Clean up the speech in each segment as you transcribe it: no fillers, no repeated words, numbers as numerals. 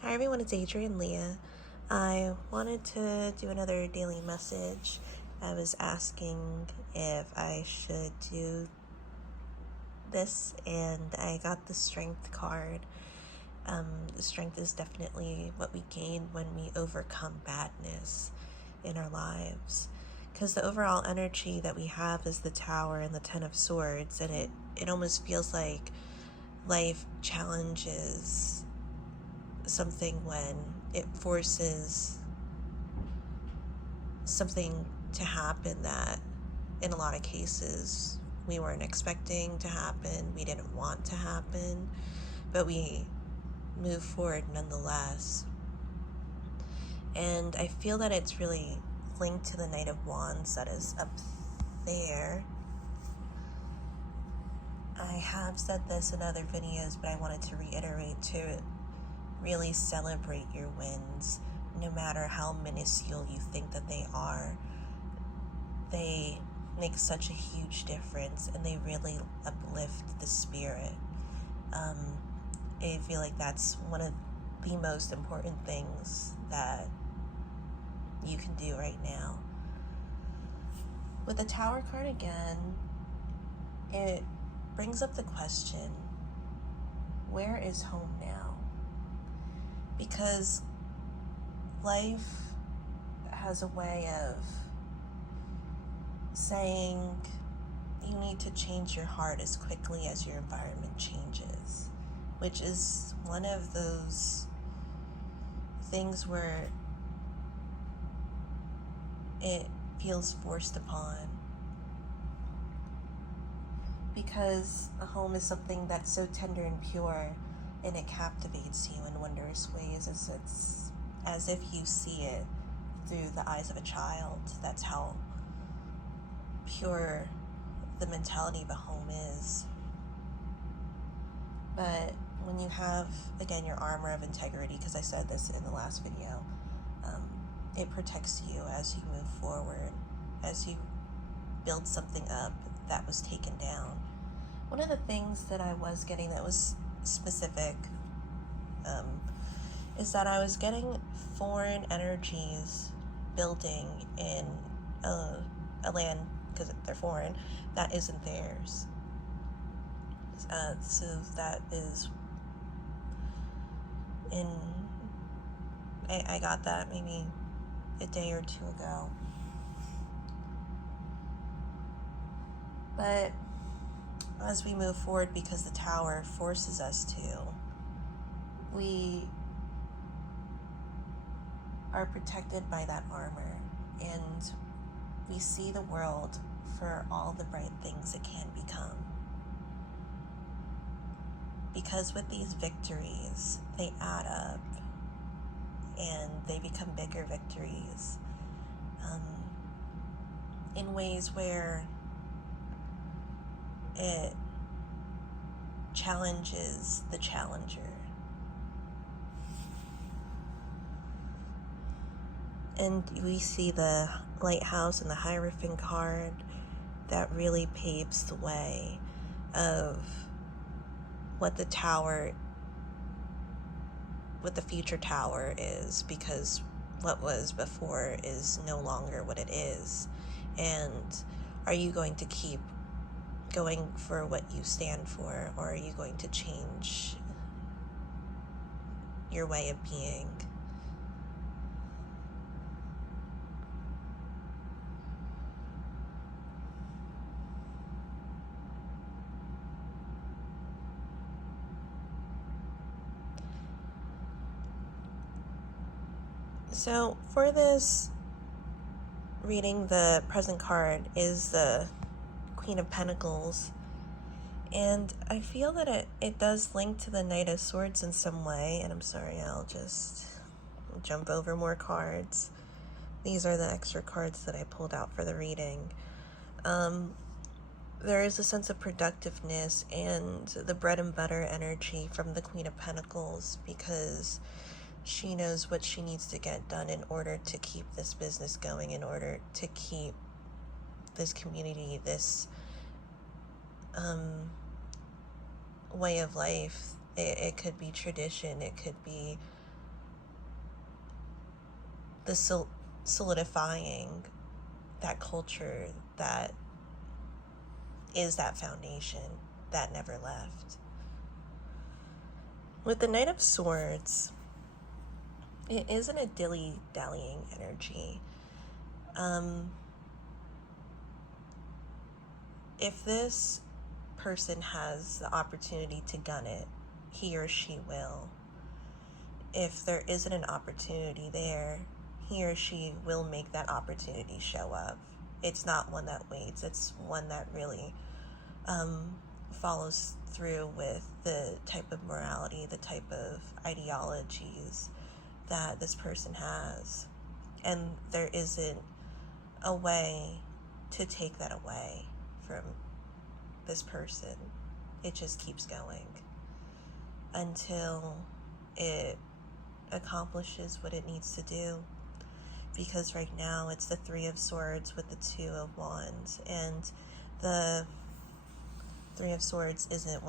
Hi everyone, it's Adrienne Leah. I wanted to do another daily message. I was asking if I should do this, and I got the Strength card. The strength is definitely what we gain when we overcome badness in our lives. Because the overall energy that we have is the Tower and the Ten of Swords, and it almost feels like life challenges something when it forces something to happen that in a lot of cases we weren't expecting to happen, we didn't want to happen, but we move forward nonetheless. And I feel that it's really linked to the Knight of Wands that is up there. I have said this in other videos, but I wanted to reiterate to really celebrate your wins, no matter how minuscule you think that they are. They make such a huge difference, and they really uplift the spirit. I feel like that's one of the most important things that you can do right now. With the Tower card again, it brings up the question, where is home now? Because life has a way of saying you need to change your heart as quickly as your environment changes, which is one of those things where it feels forced upon, because a home is something that's so tender and pure, and it captivates you in wondrous ways. It's as if you see it through the eyes of a child. That's how pure the mentality of a home is. But when you have, again, your armor of integrity, because I said this in the last video, it protects you as you move forward, as you build something up that was taken down. One of the things that I was getting that was specific is that I was getting foreign energies building in a land, because they're foreign, that isn't theirs. So that is I got that maybe a day or two ago. But as we move forward, because the Tower forces us to, we are protected by that armor, and we see the world for all the bright things it can become. Because with these victories, they add up, and they become bigger victories in ways where it challenges the challenger. And we see the Lighthouse and the Hierophant card that really paves the way of what the Tower, what the future Tower is, because what was before is no longer what it is. And are you going to keep going for what you stand for, or are you going to change your way of being? So for this reading, the present card is the Queen of Pentacles, and I feel that it does link to the Knight of Swords in some way. And I'm sorry, I'll just jump over more cards. These are the extra cards that I pulled out for the reading. There is a sense of productiveness and the bread and butter energy from the Queen of Pentacles, because she knows what she needs to get done in order to keep this business going, in order to keep this community, this way of life. It could be tradition, it could be the solidifying that culture that is that foundation that never left. With the Knight of Swords, it isn't a dilly-dallying energy. If this person has the opportunity to gun it, he or she will. If there isn't an opportunity there, he or she will make that opportunity show up. It's not one that waits. It's one that really follows through with the type of morality, the type of ideologies that this person has. And there isn't a way to take that away from this person. It just keeps going until it accomplishes what it needs to do. Because right now it's the Three of Swords with the Two of Wands, and the Three of Swords isn't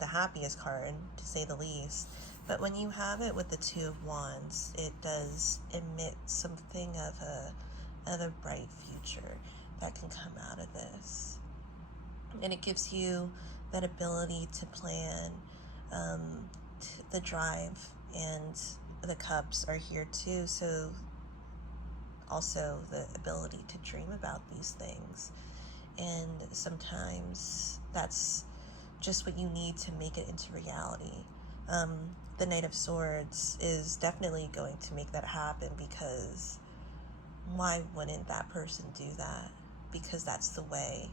the happiest card, to say the least. But when you have it with the Two of Wands, it does emit something of a bright future that can come out of this. And it gives you that ability to plan. The drive and the cups are here too, so also the ability to dream about these things. And sometimes that's just what you need to make it into reality. The Knight of Swords is definitely going to make that happen, because why wouldn't that person do that? Because that's the way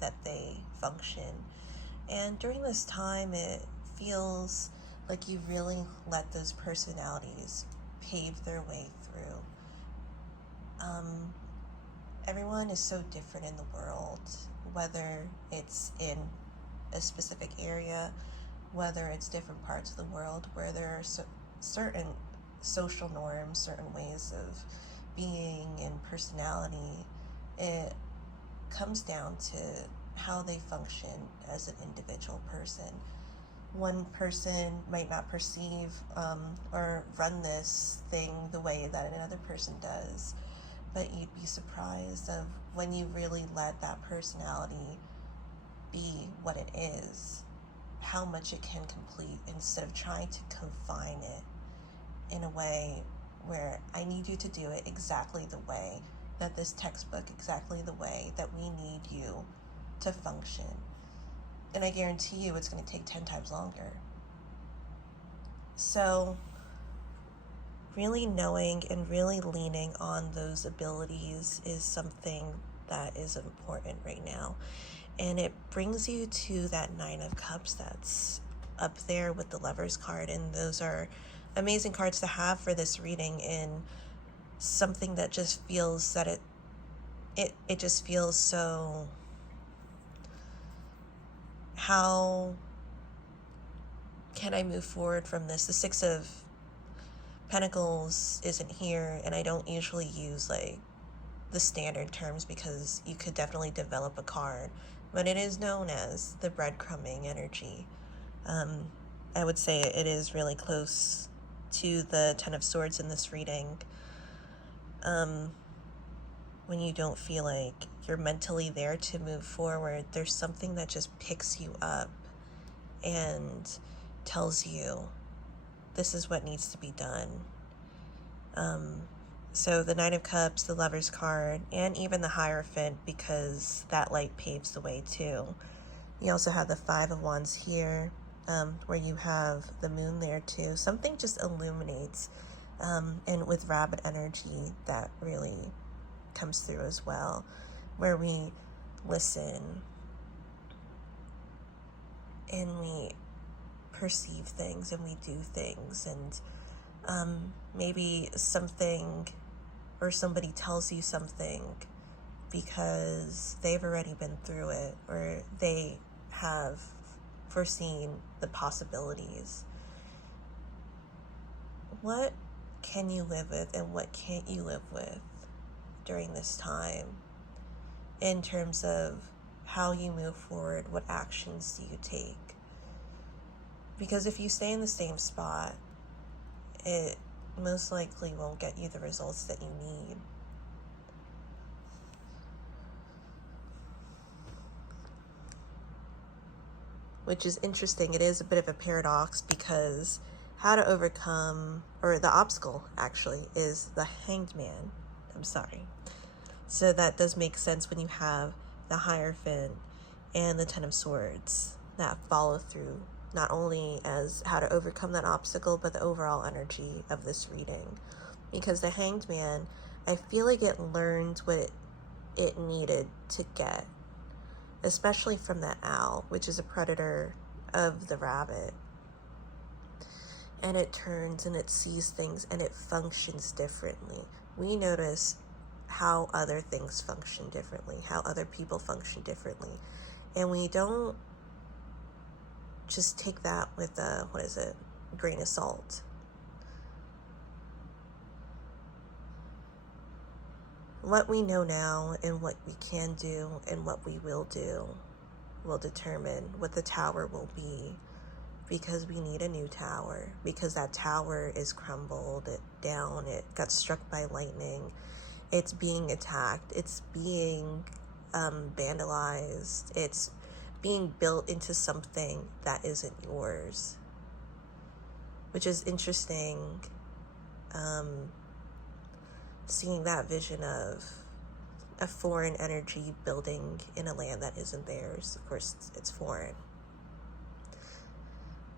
that they function. And during this time, it feels like you really let those personalities pave their way through. Everyone is so different in the world, whether it's in a specific area, whether it's different parts of the world, where there are certain social norms, certain ways of being and personality. It comes down to how they function as an individual person. One person might not perceive or run this thing the way that another person does, but you'd be surprised of when you really let that personality be what it is, how much it can complete, instead of trying to confine it in a way where I need you to do it exactly the way that this textbook, exactly the way that we need you to function. And I guarantee you it's going to take 10 times longer. So really knowing and really leaning on those abilities is something that is important right now. And it brings you to that Nine of Cups that's up there with the Lover's card. And those are amazing cards to have for this reading, and something that just feels that it just feels so, how can I move forward from this? The Six of Pentacles isn't here, and I don't usually use like the standard terms, because you could definitely develop a card, but it is known as the breadcrumbing energy. I would say it is really close to the Ten of Swords in this reading. When you don't feel like you're mentally there to move forward, there's something that just picks you up and tells you this is what needs to be done. So the Nine of Cups, the Lover's card, and even the Hierophant, because that light paves the way too. You also have the Five of Wands here, where you have the moon there too. Something just illuminates, and with rabbit energy, that really comes through as well, where we listen and we perceive things and we do things, and maybe something or somebody tells you something because they've already been through it, or they have foreseen the possibilities. What can you live with and what can't you live with during this time, in terms of how you move forward? What actions do you take? Because if you stay in the same spot, it most likely won't get you the results that you need. Which is interesting. It is a bit of a paradox because how to overcome, or the obstacle actually, is the Hanged Man. I'm sorry. So that does make sense when you have the Hierophant and the Ten of Swords that follow through, not only as how to overcome that obstacle, but the overall energy of this reading. Because the Hanged Man, I feel like it learned what it needed to get, especially from that owl, which is a predator of the rabbit. And it turns and it sees things and it functions differently. We notice how other things function differently, how other people function differently. And we don't just take that with a grain of salt. What we know now and what we can do and what we will do will determine what the tower will be, because we need a new tower, because that tower is crumbled down, it got struck by lightning, it's being attacked, it's being vandalized, it's being built into something that isn't yours, which is interesting. Seeing that vision of a foreign energy building in a land that isn't theirs. Of course, it's foreign.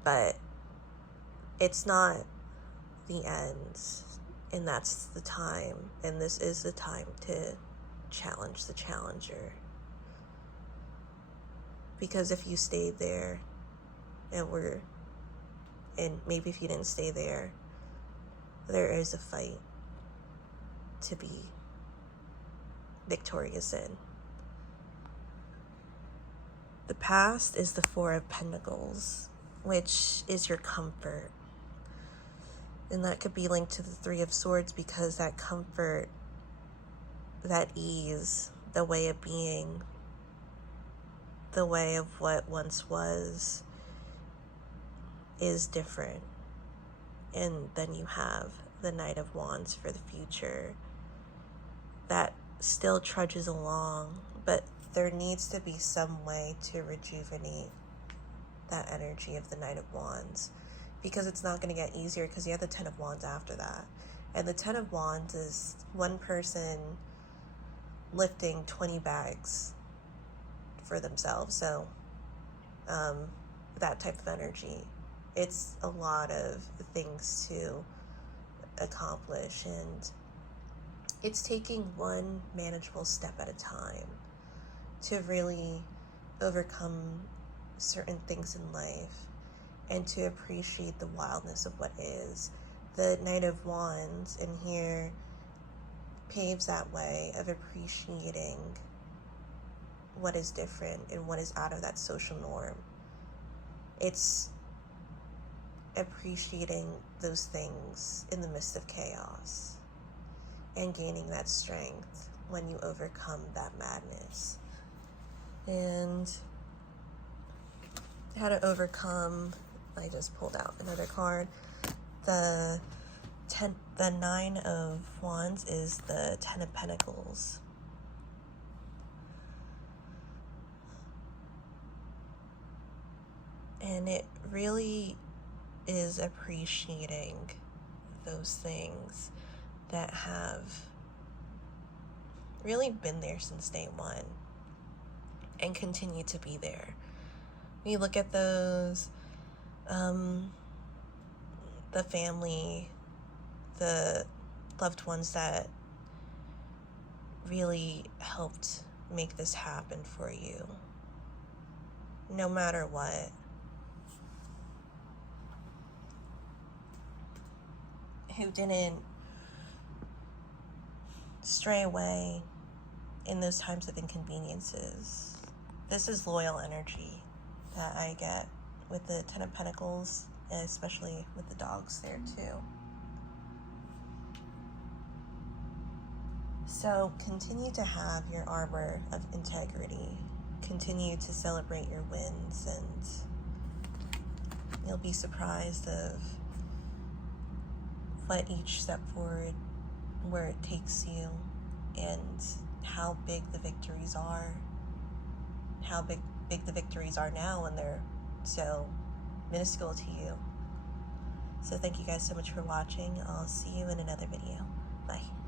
But it's not the end, and that's the time, and this is the time to challenge the challenger. Because if you stayed there, and maybe if you didn't stay there, there is a fight to be victorious in. The past is the Four of Pentacles, which is your comfort. And that could be linked to the Three of Swords, because that comfort, that ease, the way of being, the way of what once was, is different. And then you have the Knight of Wands for the future. That still trudges along, but there needs to be some way to rejuvenate that energy of the Knight of Wands, because it's not going to get easier, because you have the Ten of Wands after that. And the Ten of Wands is one person lifting 20 bags for themselves. So that type of energy, it's a lot of things to accomplish, and it's taking one manageable step at a time to really overcome certain things in life and to appreciate the wildness of what is. The Knight of Wands in here paves that way of appreciating what is different and what is out of that social norm. It's appreciating those things in the midst of chaos and gaining that strength when you overcome that madness. And how to overcome, I just pulled out another card. The Nine of Wands is the Ten of Pentacles. And it really is appreciating those things that have really been there since day one and continue to be there. We look at those, the family, the loved ones that really helped make this happen for you, no matter what. Who didn't stray away in those times of inconveniences. This is loyal energy that I get with the Ten of Pentacles, and especially with the dogs there too. So continue to have your armor of integrity. Continue to celebrate your wins, and you'll be surprised of but each step forward, where it takes you, and how big the victories are, how big the victories are now when they're so minuscule to you. So thank you guys so much for watching. I'll see you in another video. Bye.